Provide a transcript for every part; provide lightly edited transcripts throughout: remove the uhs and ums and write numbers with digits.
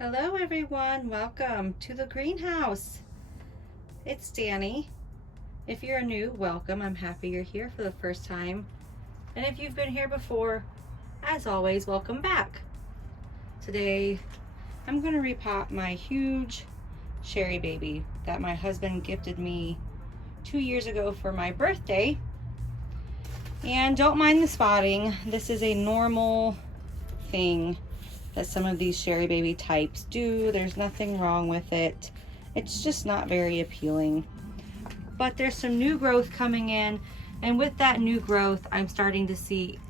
Hello everyone, welcome to the greenhouse. It's Danny. If you're new, welcome. I'm happy you're here for the first time. And if you've been here before, as always, welcome back. Today, I'm gonna repot my huge Sharry Baby that my husband gifted me 2 years ago for my birthday. And don't mind the spotting. This is a normal thing that some of these Sharry Baby types do. There's nothing wrong with it. It's just not very appealing. But there's some new growth coming in, and with that new growth, I'm starting to see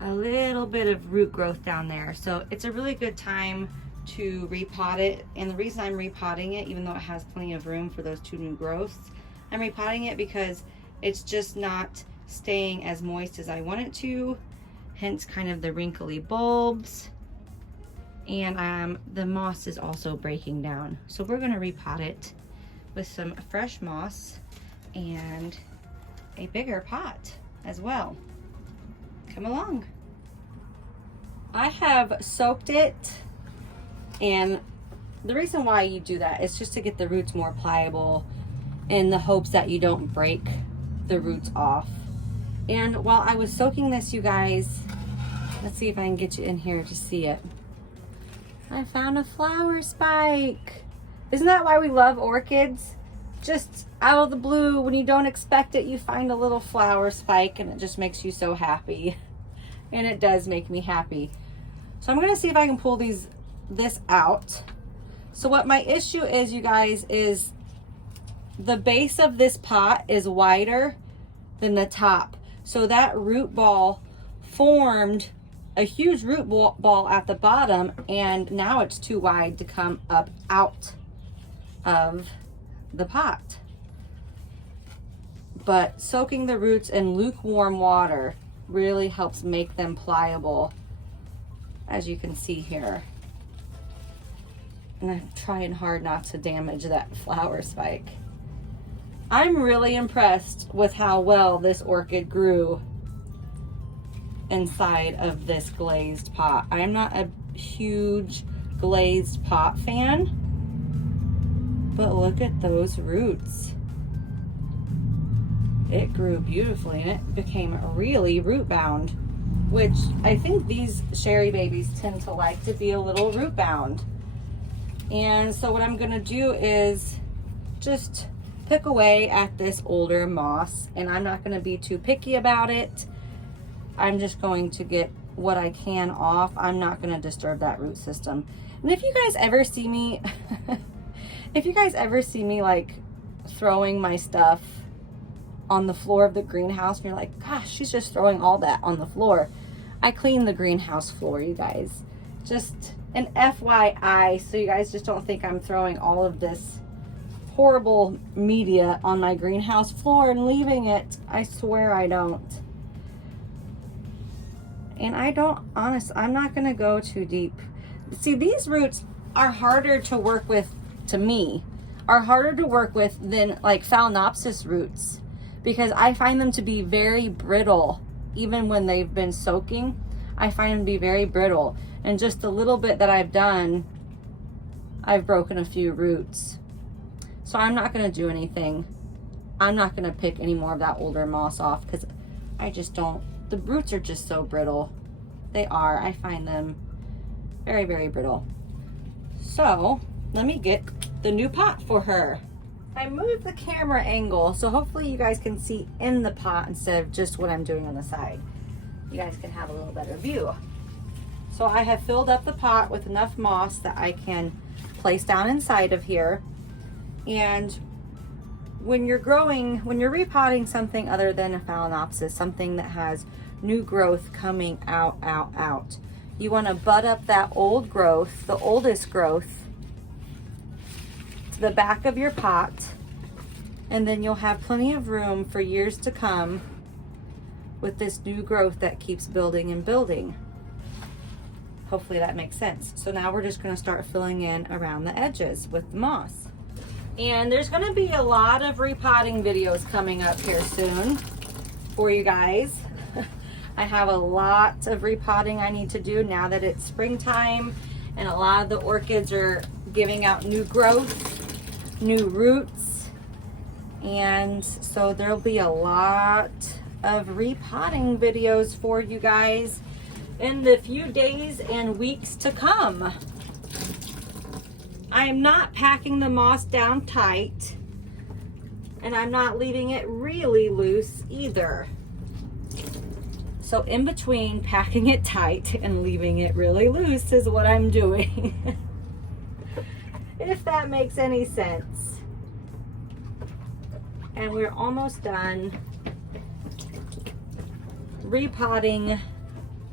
a little bit of root growth down there. So it's a really good time to repot it. And the reason I'm repotting it, even though it has plenty of room for those two new growths, I'm repotting it because it's just not staying as moist as I want it to, hence kind of the wrinkly bulbs. And the moss is also breaking down. So we're gonna repot it with some fresh moss and a bigger pot as well. Come along. I have soaked it, and the reason why you do that is just to get the roots more pliable in the hopes that you don't break the roots off. And while I was soaking this, you guys, let's see if I can get you in here to see it. I found a flower spike. Isn't that why we love orchids? Just out of the blue, when you don't expect it, you find a little flower spike and it just makes you so happy. And it does make me happy. So I'm gonna see if I can pull this out. So what my issue is, you guys, is the base of this pot is wider than the top. So that root ball formed a huge root ball at the bottom, and now it's too wide to come up out of the pot. But soaking the roots in lukewarm water really helps make them pliable, as you can see here. And I'm trying hard not to damage that flower spike. I'm really impressed with how well this orchid grew inside of this glazed pot. I'm not a huge glazed pot fan, but look at those roots. It grew beautifully and it became really root bound, which I think these Sharry Babies tend to like to be a little root bound. And so what I'm gonna do is just pick away at this older moss, and I'm not gonna be too picky about it. I'm just going to get what I can off. I'm not going to disturb that root system. And if you guys ever see me, like throwing my stuff on the floor of the greenhouse, and you're like, gosh, she's just throwing all that on the floor. I clean the greenhouse floor, you guys. Just an FYI, so you guys just don't think I'm throwing all of this horrible media on my greenhouse floor and leaving it. I swear I don't. And I'm not gonna go too deep. See, these roots are harder to work with, to me, are harder to work with than like Phalaenopsis roots, because I find them to be very brittle. Even when they've been soaking, I find them to be very brittle. And just a little bit that I've done, I've broken a few roots. So I'm not gonna do anything. I'm not gonna pick any more of that older moss off, because I just don't. The roots are just so brittle. They are. I find them very, very brittle. So let me get the new pot for her. I moved the camera angle, so hopefully you guys can see in the pot instead of just what I'm doing on the side. You guys can have a little better view. So I have filled up the pot with enough moss that I can place down inside of here. And when you're repotting something other than a Phalaenopsis, something that has new growth coming out, you want to butt up that old growth, the oldest growth, to the back of your pot, and then you'll have plenty of room for years to come with this new growth that keeps building and building. Hopefully that makes sense. So now we're just going to start filling in around the edges with the moss. And there's going to be a lot of repotting videos coming up here soon for you guys. I have a lot of repotting I need to do now that it's springtime And a lot of the orchids are giving out new growth, new roots. And so there'll be a lot of repotting videos for you guys in the few days and weeks to come. I'm not packing the moss down tight, and I'm not leaving it really loose either. So in between packing it tight and leaving it really loose is what I'm doing. If that makes any sense. And we're almost done. Repotting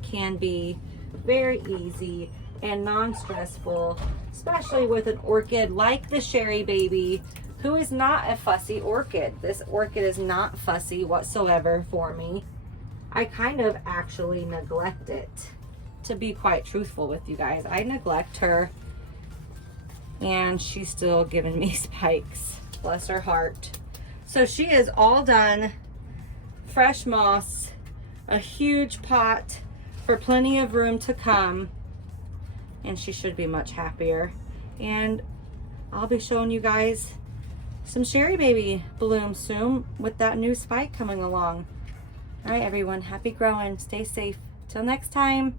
can be very easy and non-stressful, especially with an orchid like the Sharry Baby, who is not a fussy orchid. This orchid is not fussy whatsoever for me. I kind of actually neglect it, to be quite truthful with you guys. I neglect her, and she's still giving me spikes. Bless her heart. So she is all done. Fresh moss, a huge pot for plenty of room to come, and she should be much happier. And I'll be showing you guys some Sharry Baby blooms soon with that new spike coming along. All right, everyone, happy growing. Stay safe. Till next time.